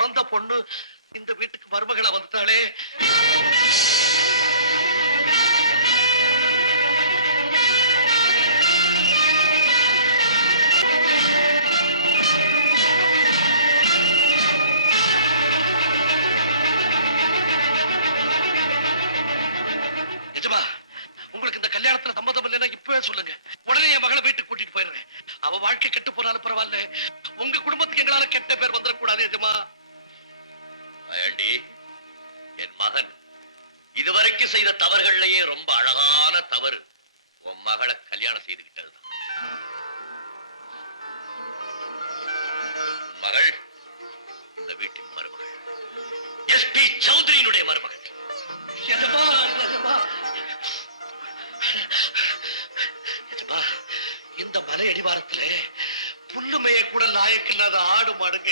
பிறந்த பொண்ணு இந்த வீட்டுக்கு மருமகளா வந்துட்டாளே. உங்களுக்கு இந்த கல்யாணத்துல சம்மதம் இல்லைன்னா இப்பவே சொல்லுங்க. உடனே என் மகளை வீட்டுக்கு கூட்டிட்டு போயிடுறேன். அவ வாழ்க்கை கெட்டு போனாலும் பரவாயில்ல, உங்க குடும்பத்துக்கு எங்களால கெட்ட பேர் வந்துடக்கூடாது. எஜமா என் மகன் இதுவரைக்கும் செய்த தவறுகள்லயே ரொம்ப அழகான தவறு உன் மகளை கல்யாணம் செய்துகிட்டது. மகள் இந்த வீட்டின் மருமகள், எஸ்பி சௌத்ரியினுடைய மருமகள். இந்த மலை அடிவாரத்துல புல்லுமையை கூட லாயக்கில்லாத ஆடு மாடுங்க.